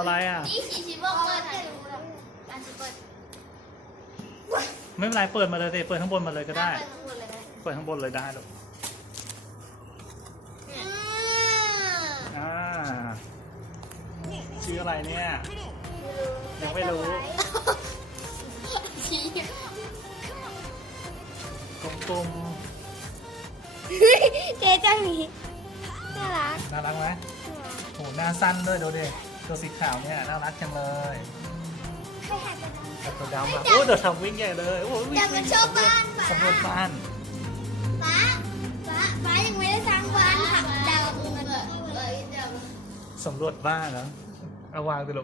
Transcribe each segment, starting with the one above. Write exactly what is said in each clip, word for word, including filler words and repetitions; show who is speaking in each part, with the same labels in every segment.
Speaker 1: อะไรอ่ะ
Speaker 2: นี่ชีชิบอกเปิดอ่ะชิเปิด
Speaker 1: ไม่เป็นไรเปิดมาเลยเปิดข้างบนมาเลยก็ได้
Speaker 2: เปิดข้างบนเลยนะ
Speaker 1: เปิดข้างบนเลยได้หรอกอ่าชื่ออะไรเนี่ยยังไม่รู้กลม
Speaker 3: เจ๊จังนี้น่ารัก
Speaker 1: ๆน่ารักไหมโหหน้าสั้นด้วยดูดิตัวสีขาวเนี่ยน่ารักจังเลยแต่ตัวดำอ่ะโอ้เดี๋ยวทำวิ่งใหญ่เลยโอ้วิ่ง
Speaker 3: แต่มันชอบบ้านป้า
Speaker 1: สำรวจบ้าน
Speaker 3: ป้าป้าป้ายังไม่ได้สร้างบ้านผักดาว
Speaker 2: เปิดเปิดเดี๋ยว
Speaker 1: สำรวจบ้านเหรอเอาวางไปลูก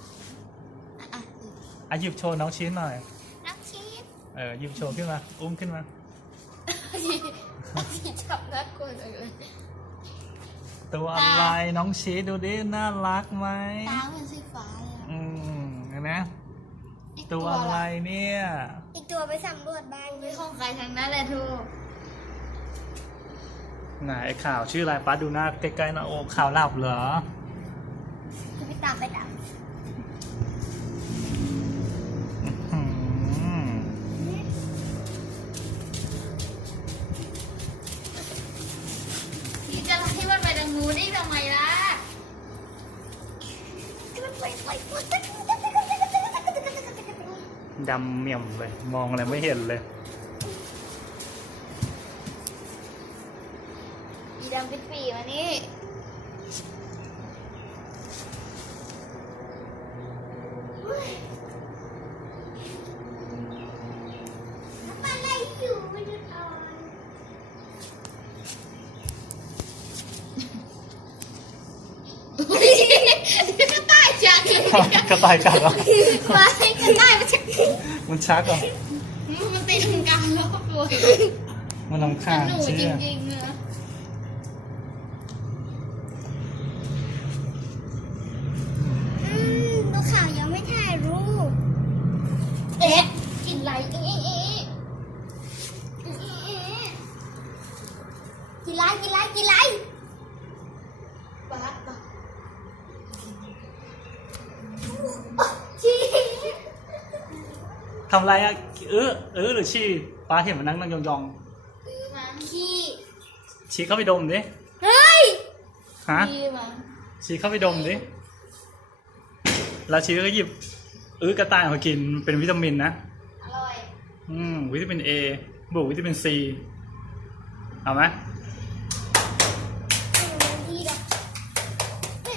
Speaker 1: อ่ะหยิบโชว์น้องชิ้นหน่อย
Speaker 3: นักชีส
Speaker 1: เออหยิบโชว์ขึ้นมาอุ้มขึ้นมา
Speaker 2: ชีจับน่ากลัวจังเลย
Speaker 1: ตัวอะไรน้องชีสดูดิน่ารักไหม
Speaker 2: ตาเป็นสีฟ้าเลย
Speaker 1: อืมเห็นไหมตัวอะไรเนี่ย
Speaker 3: อีกตัวไปสำรวจบ้าน
Speaker 2: ไม่ของใครทั้งนั้นเลยทู
Speaker 1: ไหนข่าวชื่ออะไรป้าดูหน้าใกล้ๆหนะโอ้ข่าวหลับเหรอ
Speaker 3: จะไปตามไปด
Speaker 1: อืม
Speaker 2: ชีจะให้มันไปทางนู้นได้ทำไมล่ะ
Speaker 1: ดำเมี่ยมเลยมองอะไรไม่เห็นเลย
Speaker 2: อีดำเป็นปีมานี่
Speaker 3: ำอะไรอยู่ไม่ดูตอน
Speaker 2: ก็ตายจัง
Speaker 1: กระต่ายกัดเหรอ
Speaker 2: ไม่ก็ตายมาจาก
Speaker 1: มันชักเหรอ
Speaker 2: มันตีลังกาแล้วก็กลัว
Speaker 1: มันลำคาญ
Speaker 2: หนู
Speaker 1: เชื่
Speaker 2: จ
Speaker 1: อ
Speaker 2: ริงๆนะ
Speaker 3: อืมดูข่าวยังไม่ถ่ายรูป
Speaker 2: เอ๊ะกินไรเอ๊ะเอ๊ะ
Speaker 3: กี่ไลค์กี่ไลค์กี่ไลค์
Speaker 2: บ้าบ้า
Speaker 3: ชี
Speaker 1: ทำไรอ่ะเออเออหรือชี้ป้าเห็นมันนั่งนั่งยอง
Speaker 2: ซื้อมั้ง
Speaker 3: ขี้
Speaker 1: ๆชี้เข้าไปดมดิ
Speaker 3: เฮ้ย
Speaker 1: ฮะ
Speaker 2: ซื้อมั้ง
Speaker 1: ชี้เข้าไปดมดิแล้วชี้ก็หยิบเออกระต่ายมากินเป็นวิตามินนะ
Speaker 2: อร่อย
Speaker 1: อืมวิตามินเอบวกวิตามินซีเอาไหม
Speaker 3: ดีดอกเป็น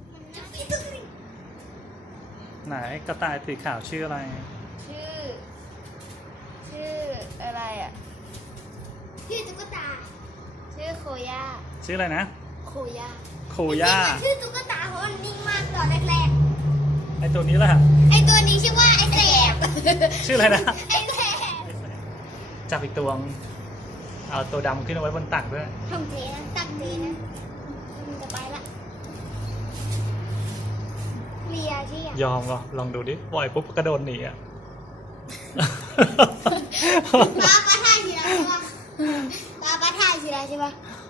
Speaker 1: ไหนกระต่ายสีขาวชื่ออะไร
Speaker 2: ชื่อ ชื่ออะไรอ่ะ
Speaker 3: ชื่อตุ๊กตา
Speaker 2: ชื่อโคย่า
Speaker 1: ชื่ออะไรนะ
Speaker 2: โคย่า
Speaker 1: โคย่า
Speaker 3: ชื่อตุ๊กตาเพราะมันนิ่งมากตอนแรก
Speaker 1: ไอตัวนี้ล่ะ
Speaker 3: ๆไอตัวนี้ชื่อว่าไอแสบ
Speaker 1: ชื่ออะไรนะ
Speaker 3: ไอแสบ
Speaker 1: จับอีกตัวเอาตัวดำขึ้นเอาไว้บนตักด้วย
Speaker 3: ทำเทนะตักเทนะมันจะไปละเลียที่อ่ะ
Speaker 1: ยอมก็ลองดูดิปล่อยปุ๊บกระโดดหนีอ่ะ
Speaker 3: ป้าป้าถ่ายทีละใช่ปะป้าป้าถ่ายทีละใช่ปะ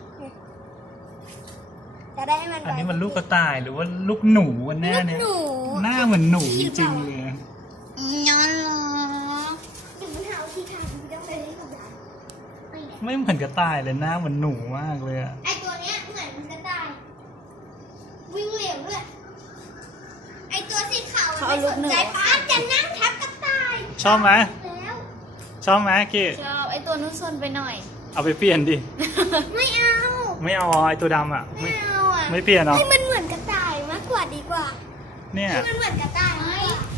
Speaker 3: จะได้ให้มัน
Speaker 1: อันนี้มันลูกกระต่ายหรือว่าลูกหนูกันแน่เนี่ย
Speaker 3: ลูกหนู
Speaker 1: หน้าเหมือนหนูจริงๆเลย
Speaker 2: ย้อนเหรอ
Speaker 3: เดี๋ยวมันหาที่ถ่ายดูได้เลยของเราไม่เนี่ย
Speaker 1: ไม่เหมือนกระต่ายเลยหน้าเหมือนหนูมากเลยอะ
Speaker 3: ไอตัวเนี้ยเหมือนมันกระต่าย วิ่งเร็วด้วยไอตัวสีขาวมันไม่สนใจป้าจะนั่งทับกระต่าย
Speaker 1: ชอบไหม
Speaker 3: แล้ว
Speaker 1: ชอบไหมกี้
Speaker 2: ชอบไอตัวนู้นซนไปหน่อย
Speaker 1: เอาไปเปลี่ยนดิ
Speaker 3: ไม่เอา
Speaker 1: ไม่เอาไอตัวดำอ่ะ
Speaker 3: ไม่
Speaker 1: ไม่
Speaker 3: เอาอ่ะ
Speaker 1: ไม่เปลี่ยนเหรอ
Speaker 3: ให้มันเหมือนกระต่ายมากกว่าดีกว่า
Speaker 1: เนี่ย
Speaker 3: ให้มันเหมือนกระต่ายมากกว่า